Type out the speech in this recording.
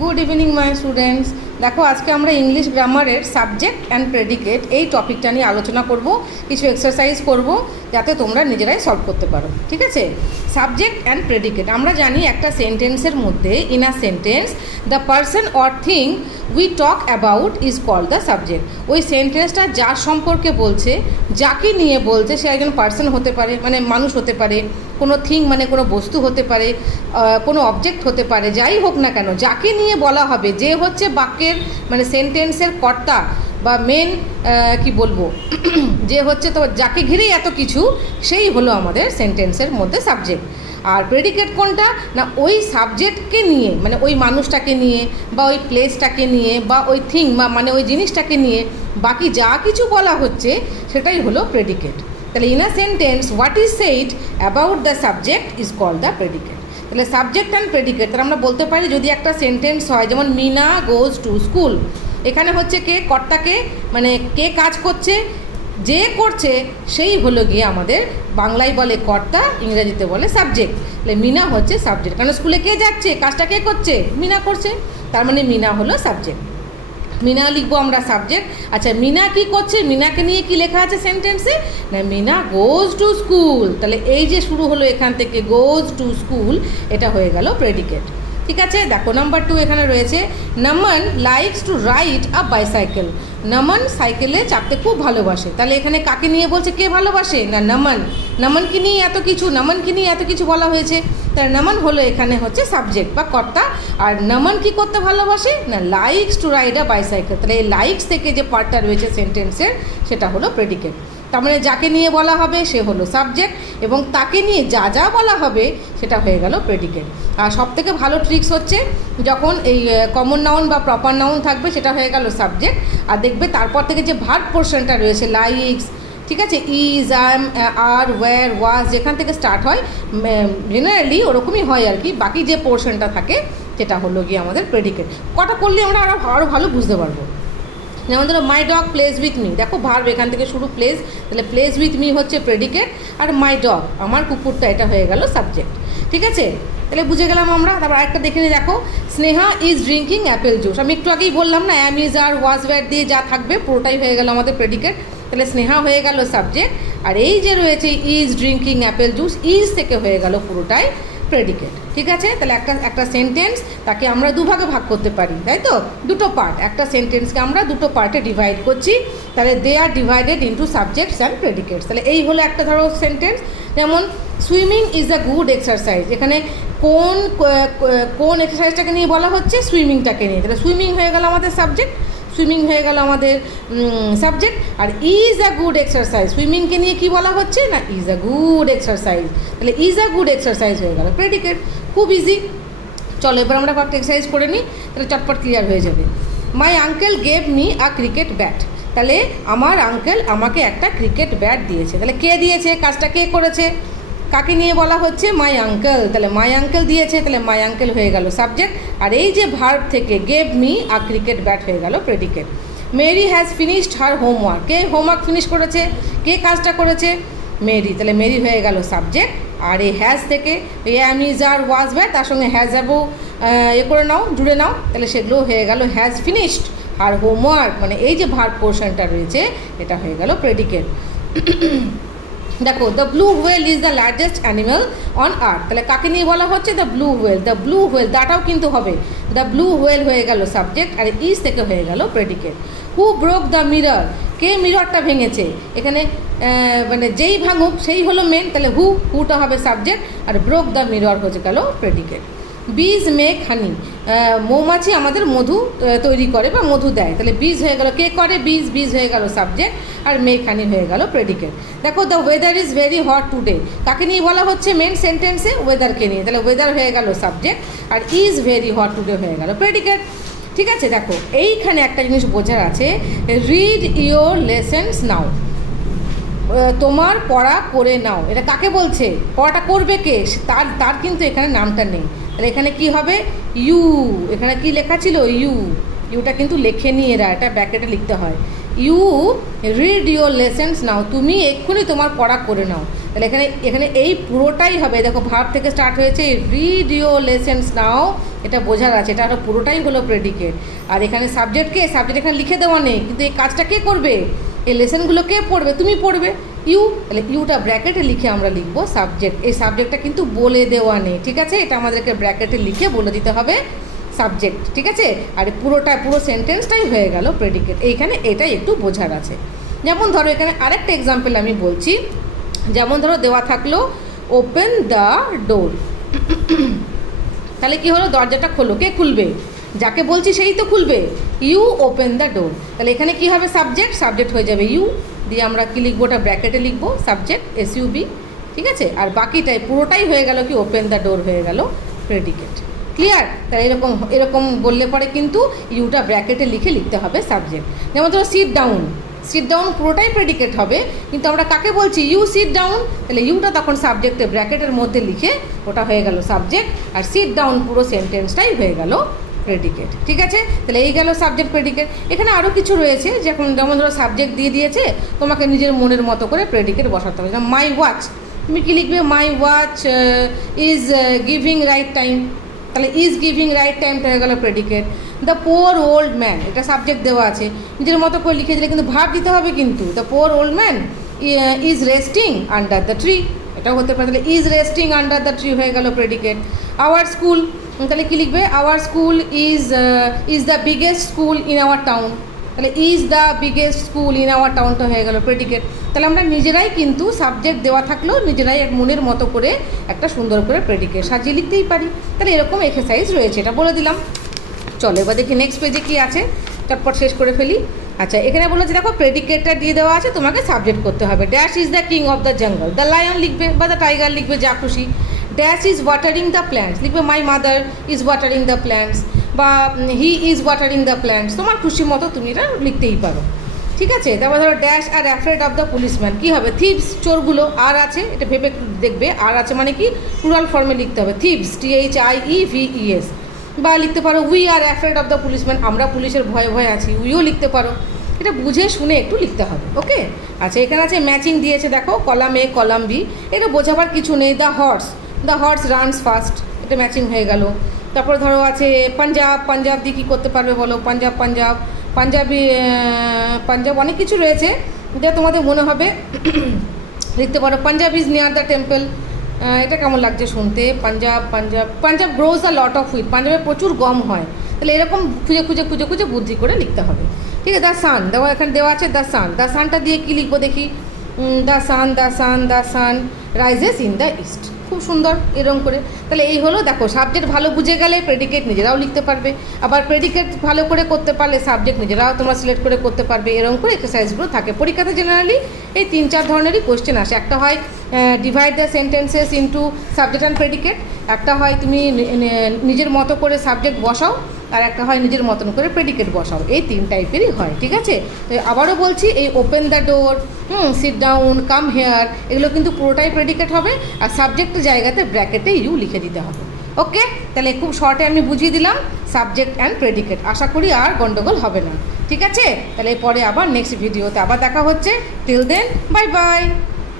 Good evening my students. দেখো আজকে আমরা ইংলিশ গ্রামারের সাবজেক্ট অ্যান্ড প্রেডিকেট এই টপিকটা নিয়ে আলোচনা করব, কিছু এক্সারসাইজ করব যাতে তোমরা নিজেরাই সলভ করতে পারো। ঠিক আছে, সাবজেক্ট অ্যান্ড প্রেডিকেট আমরা জানি একটা সেন্টেন্সের মধ্যে in a sentence the person or thing we talk about is called the subject. ওই সেন্টেন্সটা যার সম্পর্কে বলছে, যাকে নিয়ে বলছে, সে একজন পার্সন হতে পারে, মানে মানুষ হতে পারে, কোনো থিং মানে কোনো বস্তু হতে পারে, কোনো অবজেক্ট হতে পারে, যাই হোক না কেন যাকে নিয়ে বলা হবে, যে হচ্ছে বাক্যের মানে সেন্টেন্সের কর্তা বা মেন কি বলবো যে হচ্ছে তো যাকে ঘিরেই এত কিছু, সেই হলো আমাদের সেন্টেন্সের মধ্যে সাবজেক্ট। আর প্রেডিকেট কোনটা না, ওই সাবজেক্টকে নিয়ে মানে ওই মানুষটাকে নিয়ে বা ওই প্লেসটাকে নিয়ে বা ওই থিং মানে ওই জিনিসটাকে নিয়ে বাকি যা কিছু বলা হচ্ছে সেটাই হলো প্রেডিকেট। তাহলে in a sentence what is said about the subject is called the predicate. তাহলে সাবজেক্ট অ্যান্ড প্রেডিকেট তাহলে আমরা বলতে পারি যদি একটা সেন্টেন্স হয়, যেমন মিনা গোজ টু স্কুল, এখানে হচ্ছে কে কর্তাকে মানে কে কাজ করছে, যে করছে সেই হলো গিয়ে আমাদের বাংলায় বলে কর্তা, ইংরেজিতে বলে সাবজেক্ট। তাহলে মিনা হচ্ছে সাবজেক্ট, কারণ স্কুলে কে যাচ্ছে, কাজটা কে করছে, মিনা করছে, তার মানে মিনা হলো সাবজেক্ট। মিনা লিখবো আমরা সাবজেক্ট। আচ্ছা মিনা কি করছে, মিনাকে নিয়ে কি লেখা আছে সেন্টেন্সে না, মিনা গোজ টু স্কুল। তাহলে এই যে শুরু হলো এখান থেকে গোজ টু স্কুল, এটা হয়ে গেল প্রেডিকেট। ঠিক আছে, দেখো নাম্বার 2 এখানে রয়েছে Naman likes to ride a bicycle. Naman সাইকেলে চাপতে খুব ভালোবাসে। তাহলে এখানে কাকে নিয়ে বলছে, কে ভালোবাসে না নমন, নমনকে নিয়ে এত কিছু, নমনকে নিয়ে এত কিছু বলা হয়েছে। তাহলে নমন হলো এখানে হচ্ছে সাবজেক্ট বা কর্তা। আর নমন কি করতে ভালোবাসে না likes to ride a bicycle. তাহলে এই লাইকস থেকে যে পার্টটা রয়েছে সেন্টেন্সের সেটা হলো প্রেডিকেট। তার মানে যাকে নিয়ে বলা হবে সে হলো সাবজেক্ট এবং তাকে নিয়ে যা যা বলা হবে সেটা হয়ে গেল প্রেডিকেট। আর সবথেকে ভালো ট্রিক্স হচ্ছে যখন এই কমন নাউন বা প্রপার নাউন থাকবে সেটা হয়ে গেল সাবজেক্ট, আর দেখবে তারপর থেকে যে ভার্ব পোর্শনটা রয়েছে লাইকস, ঠিক আছে, ইজ, আম, আর, ওয়্যার, ওয়াজ, যেখান থেকে স্টার্ট হয় জেনারেলি ওরকমই হয় আর কি, বাকি যে পোর্শনটা থাকে সেটা হলো গিয়ে আমাদের প্রেডিকেট। কটা করলে আমরা আরও ভালো বুঝতে পারবো। যেমন ধরো মাই ডগ প্লেস উইথ মি, দেখো ভার্ব এখান থেকে শুরু প্লেস, তাহলে প্লেস উইথ মি হচ্ছে প্রেডিকেট, আর মাই ডগ আমার কুকুরটা এটা হয়ে গেল সাবজেক্ট। ঠিক আছে, তাহলে বুঝে গেলাম আমরা। তারপর আরেকটা দেখে নিই, দেখো Sneha is drinking Apple juice. আমি একটু আগেই বললাম না, অ্যাম, ইজ, আর, ওয়াজ, ওয়্যার দিয়ে যা থাকবে পুরোটাই হয়ে গেল আমাদের প্রেডিকেট। তাহলে স্নেহা হয়ে গেল সাবজেক্ট, আর এই যে রয়েছে is drinking Apple juice, is থেকে হয়ে গেল পুরোটাই প্রেডিকেট। ঠিক আছে, তাহলে একটা সেন্টেন্স তাকে আমরা দুভাগে ভাগ করতে পারি, তাই তো, দুটো পার্ট। একটা সেন্টেন্সকে আমরা দুটো পার্টে ডিভাইড করছি, তাহলে they are divided into subjects and predicates. তাহলে এই হলো একটা ধরো সেন্টেন্স, যেমন swimming is a good exercise. এখানে কোন এক্সারসাইজটাকে নিয়ে বলা হচ্ছে, সুইমিংটাকে নিয়ে। তাহলে সুইমিং হয়ে গেল আমাদের সাবজেক্ট, সুইমিং হয়ে গেল আমাদের সাবজেক্ট। আর ইজ আ গুড এক্সারসাইজ, সুইমিংকে নিয়ে কি বলা হচ্ছে না ইজ আ গুড এক্সারসাইজ, তাহলে ইজ আ গুড এক্সারসাইজ হয়ে গেল প্রেডিকেট। খুব ইজি। চলো এবার আমরা কয়েকটা এক্সারসাইজ করে নিই, তাহলে চটপট ক্লিয়ার হয়ে যাবে। My uncle gave me a cricket bat. তাহলে আমার আঙ্কেল আমাকে একটা ক্রিকেট ব্যাট দিয়েছে। তাহলে কে দিয়েছে, কাজটা কে করেছে, কাকে নিয়ে বলা হচ্ছে, মাই আঙ্কেল। তাহলে মাই আঙ্কেল দিয়েছে, তাহলে মাই আঙ্কেল হয়ে গেল সাবজেক্ট। আর এই যে ভার্ব থেকে gave me a cricket bat হয়ে গেল predicate. Mary has finished her homework. কে হোমওয়ার্ক ফিনিশ করেছে, কে কাজটা করেছে, মেরি। তাহলে মেরি হয়ে গেল সাবজেক্ট। আর এই হ্যাজ থেকে অ্যাম, ইজ, আর, ওয়াজ, ওয়্যার, তার সঙ্গে হ্যাজ অ্যাবো করে নাও, জুড়ে নাও, তাহলে সেগুলো হয়ে গেল হ্যাজ ফিনিশড আর হোমওয়ার্ক, মানে এই যে ভার্ব পোর্শনটা রয়েছে এটা হয়ে গেল প্রেডিকেট। দেখো the blue whale is the largest animal on earth. তাহলে কাকে নিয়ে বলা হচ্ছে, the blue whale. The blue whale দাটাও কিন্তু হবে, দ্য ব্লু হোয়েল হয়ে গেল সাবজেক্ট, আর ইজ থেকে হয়ে গেল predicate. Who broke the mirror, কে মিররটা ভেঙেছে, এখানে মানে যেই ভাঙুক সেই হলো মেন, তাহলে হুটা হবে সাবজেক্ট, আর ব্রোক দ্য মিরর হয়ে গেল প্রেডিকেট। বিজ মেক হানি, মৌমাছি আমাদের মধু তৈরি করে বা মধু দেয়, তাহলে বীজ হয়ে গেল, কে করে, বীজ হয়ে গেল সাবজেক্ট, আর মেক হানি হয়ে গেল প্রেডিকেট। দেখো the weather is very hot today, কাকে নিয়ে বলা হচ্ছে মেন সেন্টেন্সে, ওয়েদারকে নিয়ে, তাহলে ওয়েদার হয়ে গেল সাবজেক্ট, আর ইজ ভেরি হট টুডে হয়ে গেল প্রেডিকেট। ঠিক আছে, দেখো এইখানে একটা জিনিস বোঝার আছে, রিড ইয়োর লেসেন্স নাও, তোমার পড়া করে নাও। এটা কাকে বলছে, পড়াটা করবে কে, তার কিন্তু এখানে নামটা নেই, তাহলে এখানে কি হবে ইউ, এখানে কি লেখা ছিল ইউটা কিন্তু লেখেনি এরা, এটা ব্র্যাকেটে লিখতে হয়, ইউ রিড ইউর লেসেন্স নাও, তুমি এক্ষুনি তোমার পড়া করে নাও। তাহলে এখানে এখানে এই পুরোটাই হবে, দেখো ভার্ব থেকে স্টার্ট হয়েছে, রিড ইউর লেসেন্স নাও, এটা বোঝার আছে, এটা আরও পুরোটাই হলো প্রেডিকেট। আর এখানে সাবজেক্টকে, সাবজেক্ট এখানে লিখে দেওয়া নেই, কিন্তু এই কাজটা কে করবে, এই লেসেনগুলো কে পড়বে, তুমি পড়বে, ইউ। তাহলে ইউটা ব্র্যাকেটে লিখে আমরা লিখবো সাবজেক্ট, এই সাবজেক্টটা কিন্তু বলে দেওয়া নেই, ঠিক আছে, এটা আমাদেরকে ব্র্যাকেটে লিখে বলে দিতে হবে সাবজেক্ট, ঠিক আছে। আর পুরো সেন্টেন্সটাই হয়ে গেল প্রেডিকেট, এইখানে এটাই একটু বোঝার আছে। যেমন ধরো এখানে আরেকটা এক্সাম্পল আমি বলছি, যেমন ধরো দেওয়া থাকলো ওপেন দ্য ডোর, তাহলে কি হলো, দরজাটা খোলো, কে খুলবে, যাকে বলছি সেই তো খুলবে, ইউ ওপেন দ্য ডোর। তাহলে এখানে কি হবে, সাবজেক্ট, সাবজেক্ট হয়ে যাবে ইউ, দিয়ে আমরা কি লিখবো, ওটা ব্র্যাকেটে লিখবো সাবজেক্ট এসইউবি, ঠিক আছে। আর বাকিটাই পুরোটাই হয়ে গেল কি, ওপেন দ্য ডোর হয়ে গেল প্রেডিকেট, ক্লিয়ার। তাহলে এরকম বললে পরে কিন্তু ইউটা ব্র্যাকেটে লিখে লিখতে হবে সাবজেক্ট। যেমন ধরো সিট ডাউন, সিট ডাউন পুরোটাই প্রেডিকেট হবে, কিন্তু আমরা কাকে বলছি, ইউ সিট ডাউন, তাহলে ইউটা তখন সাবজেক্টে ব্র্যাকেটের মধ্যে লিখে ওটা হয়ে গেল সাবজেক্ট, আর সিট ডাউন পুরো সেন্টেন্সটাই হয়ে গেল প্রেডিকেট, ঠিক আছে। তাহলে এই গেল সাবজেক্ট প্রেডিকেট। এখানে আরও কিছু রয়েছে, যেমন ধরো সাবজেক্ট দিয়ে দিয়েছে, তোমাকে নিজের মনের মতো করে প্রেডিকেট বসাতে হবে। মাই ওয়াচ, তুমি কি লিখবে, my watch is giving right time, তাহলে ইজ গিভিং রাইট টাইমটা হয়ে গেল predicate. The poor old man, এটা সাবজেক্ট দেওয়া আছে, নিজের মতো করে লিখে দিলে কিন্তু ভাব দিতে হবে কিন্তু, the poor old man is resting under the tree, এটাও হতে পারে, তাহলে is resting under the tree হয়ে গেল প্রেডিকেট। আওয়ার স্কুল, তাহলে কী লিখবে, our school is the biggest school in our town, তাহলে is the biggest school in our টাউনটা হয়ে গেল প্রেডিকেট। তাহলে আমরা নিজেরাই কিন্তু সাবজেক্ট দেওয়া থাকলেও নিজেরাই এক মনের মতো করে একটা সুন্দর করে প্রেডিকেট সাজিয়ে লিখতেই পারি। তাহলে এরকম এক্সারসাইজ রয়েছে, এটা বলে দিলাম। চলো এবার দেখি নেক্সট পেজে কী আছে, চটপট শেষ করে ফেলি। আচ্ছা, এখানে বলেছে দেখো প্রেডিকেটটা দিয়ে দেওয়া আছে, তোমাকে সাবজেক্ট করতে হবে। Dash is the king of the jungle, the lion লিখবে বা দ্য টাইগার লিখবে, যা খুশি। Dash is watering the plants, লিখবে my mother is watering the plants, বা he is watering the plants, তোমার খুশি মতো তুমি এটা লিখতেই পারো, ঠিক আছে। তারপর ধরো dash are afraid of the policeman, কী হবে, থিভস, চোরগুলো, আর আছে, এটা ভেবে একটু দেখবে, আর আছে মানে কি প্লুরাল ফর্মে লিখতে হবে, থিভস, THIEVES, বা লিখতে পারো we are afraid of the policeman, আমরা পুলিশের ভয়ে ভয়ে আছি, উইও লিখতে পারো, এটা বুঝে শুনে একটু লিখতে হবে, ওকে। আচ্ছা, এখানে আছে ম্যাচিং দিয়েছে দেখো, কলাম এ কলাম বি, এটা বোঝাবার কিছু নেই। দ্য হর্স রানস ফাস্ট, এটা ম্যাচিং হয়ে গেল। তারপর ধরো আছে পাঞ্জাব দিয়ে কী করতে পারবে বলো, পাঞ্জাব অনেক কিছু রয়েছে যা তোমাদের মনে হবে, লিখতে পারো Punjab is near the temple, এটা কেমন লাগছে শুনতে, Punjab grows a lot of wheat, পাঞ্জাবে প্রচুর গম হয়, তাহলে এরকম খুঁজে বুদ্ধি করে লিখতে হবে, ঠিক আছে। দ্য সান এখানে দেওয়া আছে, দ্য সানটা দিয়ে কী লিখবো দেখি, the sun rises in the east, খুব সুন্দর এরকম করে। তাহলে এই হলো, দেখো সাবজেক্ট ভালো বুঝে গেলে প্রেডিকেট নিজেরাও লিখতে পারবে, আবার প্রেডিকেট ভালো করে করতে পারলে সাবজেক্ট নিজেরাও তোমরা সিলেক্ট করে করতে পারবে, এরকম করে এক্সারসাইজগুলো থাকে। পরীক্ষাতে জেনারেলি এই 3-4 ধরনেরই কোয়েশ্চেন আসে, একটা হয় divide the sentences into subject and predicate, একটা হয় তুমি নিজের মতো করে সাবজেক্ট বসাও, আর একটা হয় নিজের মতন করে প্রেডিকেট বসাও, এই 3 টাইপেরই হয়, ঠিক আছে। তো আবারও বলছি, এই open the door, sit down, come here, এগুলো কিন্তু পুরোটাই প্রেডিকেট হবে, আর সাবজেক্টের জায়গাতে ব্র্যাকেটে ইউ লিখে দিতে হবে, ওকে। তাহলে খুব শর্টে আমি বুঝিয়ে দিলাম সাবজেক্ট অ্যান্ড প্রেডিকেট, আশা করি আর গন্ডগোল হবে না, ঠিক আছে। তাহলে পরে আবার নেক্সট ভিডিওতে আবার দেখা হচ্ছে, টিল দেন বাই বাই।